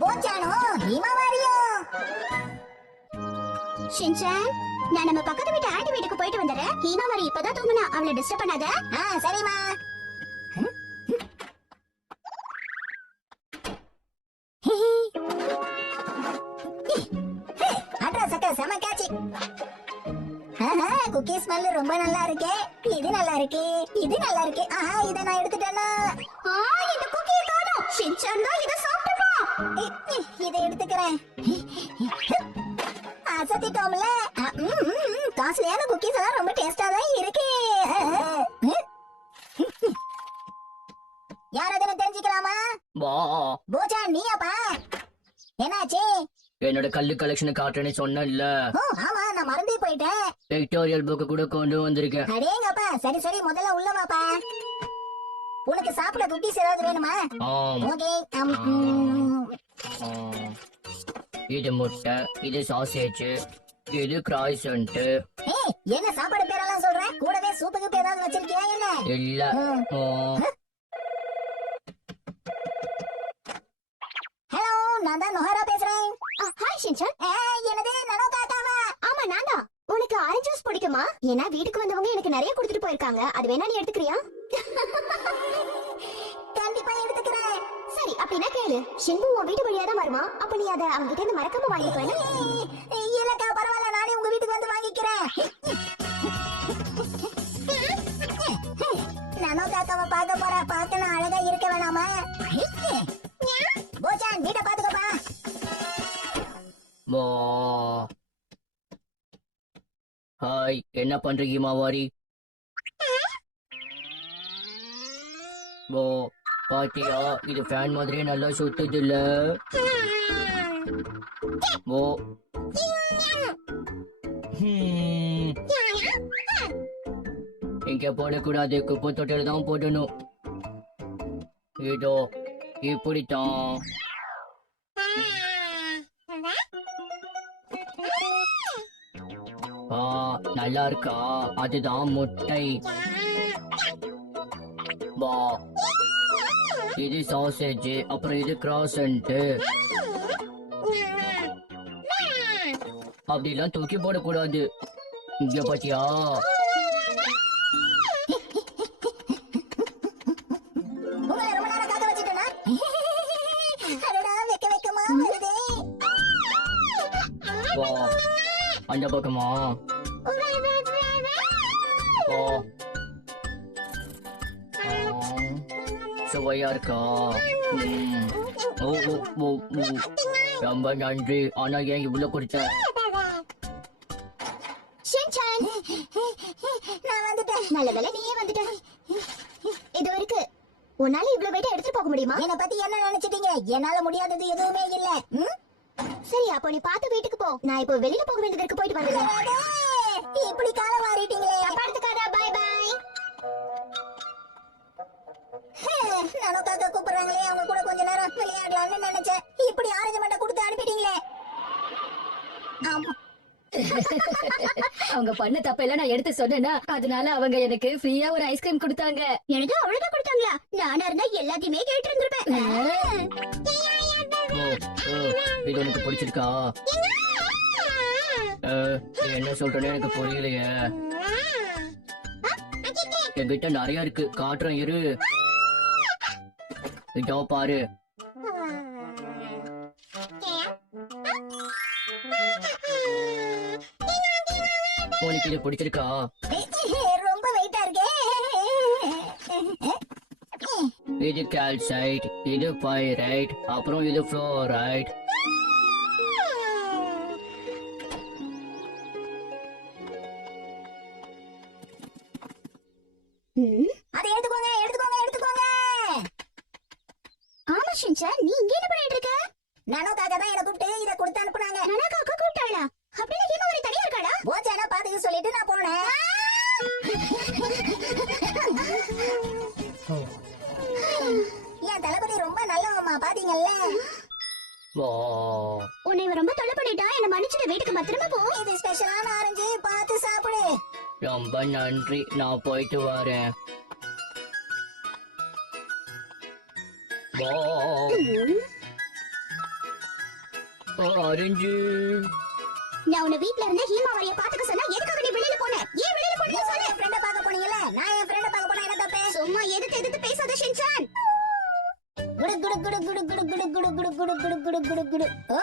போச்சானும் ஹிமாவாரியும். Shinchan, நான் நம்ம பக்கத்து வீட்டு ஆண்டி வீட்டுக்கு போயிட்டு வந்துறேன். ஹீமாவரி இப்பதான் தூங்குனா, அவளை டிஸ்டர்ப் பண்ணாத. சரிம்மா. குக்கி ஸ்மெல் ரொம்ப நல்லா இருக்கு. இது நல்லா இருக்கு, இது நல்லா இருக்கு. இத நான் எடுத்துட்டேன்னா இந்த குக்கியை காணோம். ஷின்சான் தான் இத சாப்பிட்டுப்பான். இதை எடுத்துக்கிறேன். அசத்திட்டோம்ல. காஸ்ட்லியான குக்கீஸ் எல்லாம் ரொம்ப டேஸ்டா தான் இருக்கு. யார் அதுன்னு தெரிஞ்சுக்கலாமா? போச்சா நீயாப்பா? என்னாச்சு? என்னோட கல்லு கலெக்ஷன் காட்டுறேன்னு சொன்னேன்ல. ஆமா, நான் மறந்தே போயிட்டேன். பிக்டோரியல் புக் கூட கொண்டு வந்திருக்கேன். அடேங்கப்பா. சரி சரி, முதல்ல உள்ள வாப்பா. உனக்கு சாப்பிட குக்கீஸ் ஏதாவது வேணுமா? ஓகே. இது முட்டை, இது சாசேஜ், இது கிராய்சன்ட். என்ன சாப்பாடு பேரெல்லாம் சொல்ற? கூடவே சூப்புக்கு ஏதாவது வச்சிருக்கியா என்ன? இல்ல. ஹலோ, நான் தான் நோஹரா பேசுறேன். Hi Shinchan. என்னது நனோ காக்காவா? ஆமா நான் தான். உனக்கு ஆரஞ்சு ஜூஸ் பிடிக்குமா? ஏன்னா வீட்டுக்கு வந்தவங்க எனக்கு நிறைய கொடுத்துட்டு போயிருக்காங்க. அது வேணா நீ எடுத்துக்கிறியா? கண்டிப்பா எடுத்துக்கிறேன். சரி, அப்படின்னா கேளு. ஷின்பு உன் வீட்டு வழியா தான் வருவான். அப்ப நீ அதை அவங்க கிட்ட இருந்து மறக்காம வாங்கிக்கோ. இல்லக்கா, பரவாயில்ல, நானே உங்க வீட்டுக்கு வந்து வாங்கிக்கிறேன். நனோ காக்காவை பார்க்க போற. பார்க்க நான் அழகா இருக்க வேணாமா? போச்சான், வீட்டை பாத்துக்கப்பா. ஹாய், என்ன பண்றீங்க ஹிமாவாரி? பாத்தியா, இது ஃபேன் மாதிரியே நல்லா சுத்துது இல்ல? இங்க போடக்கூடாது, குப்பை தொட்டில தான் போடணும். இதோ இப்படித்தான். நல்லா இருக்கா? அதுதான் முட்டை. இது சாசேஜ், அப்புறம் இது கிராசன்ட். அப்படிலாம் தூக்கி போடக்கூடாது. இங்க பாத்தியா? அந்த பக்கமா? சுவையா இருக்கா? ரொம்ப நன்றி. ஆனா ஏன் இவ்வளவு கொடுத்த? நான் வந்துட்டேன். நல்ல வேலை நீயே வந்துட்ட. இது இருக்கு. உன்னால இவ்வளவு வெயிட் எடுத்துட்டு போக முடியுமா? என்ன பத்தி என்ன நினைச்சிட்டீங்க? என்னால முடியாதது எதுவுமே இல்ல. சரி, அப்போ நீ பார்த்து வீட்டுக்கு போ. நான் இப்போ வெளியில போக வேண்டியது இருக்கு, போயிட்டு வந்துடுறேன். இப்படி காலம் மாறிட்டீங்களே. படுத்துக்காத. By by. நானோ காக்கா கூப்பிடுறாங்களே, அவங்க கூட கொஞ்ச நேரம் விளையாடலாம்னு நினைச்சேன். இப்படி அரேஞ்ச்மெண்ட் கொடுத்து அனுப்பிட்டீங்களே. அவங்க பண்ண தப்பெல்லாம் நான் எடுத்து சொன்னேன்னா, அதனால அவங்க எனக்கு ஃப்ரீயா ஒரு ஐஸ்கிரீம் கொடுத்தாங்க. எனக்கு அவ்வளவுதான் கொடுத்தாங்களா? நானா இருந்தா எல்லாத்தையுமே கேட்டு இருந்திருப்பேன். இது உனக்கு பிடிச்சிருக்கா? என்ன சொல்றேன்னு எனக்கு புரியலையே. என்கிட்ட நிறைய இருக்கு, காட்டுறேன் இரு. இதோ பாரு. உனக்கு இது பிடிச்சிருக்கா? ரொம்ப வெயிட்டா இருக்கே. இது கால்சைட், இது பைரைட், அப்புறம் இது ஃப்ளோரைட். அதை எடுத்துக்கோங்க, எடுத்துக்கோங்க, எடுத்துக்கோங்க. ஆமா ஷின்சான், நீ இங்க என்ன பண்ணிட்டு இருக்க? நானோ காக்கா தான் என்ன கூப்பிட்டு இதை கொடுத்து அனுப்புனாங்க. நானா காக்கா கூப்பிட்டாளா? அப்படின்னா ஹீமாவரி தனியா இருக்காளா? போச்சானா பாத்துக்க சொல்லிட்டு நான் போனேன். என் தளபதி ரொம்ப நல்லவம்மா, பாத்தீங்கல்ல. உன்னை இவ ரொம்ப தொல்லை பண்ணிட்டா. என்ன மன்னிச்சுட்டு வீட்டுக்கு திரும்ப போ. இது ஸ்பெஷலான ஆரஞ்சு, பார்த்து சாப்பிடு. ரொம்ப நன்றி, நான் போயிட்டு வரேன். ஆரஞ்சு. நான் உன்னை வீட்ல இருந்து ஹீமாவரிய பாத்துக்க சொன்னா எதுக்காக நீ வெளியில போன? ஏன் வெளியில போனேன்னு சொல்லு. என் ஃப்ரெண்ட பாக்க போனீங்கல்ல, நான் என் ஃப்ரெண்ட பாக்க போனா என்ன தப்பு? சும்மா எதிர்த்து பேசாத ஷின்சான். குடு குடு குடு குடு குடு குடு குடு குடு குடு குடு குடு குடு குடு. ஓ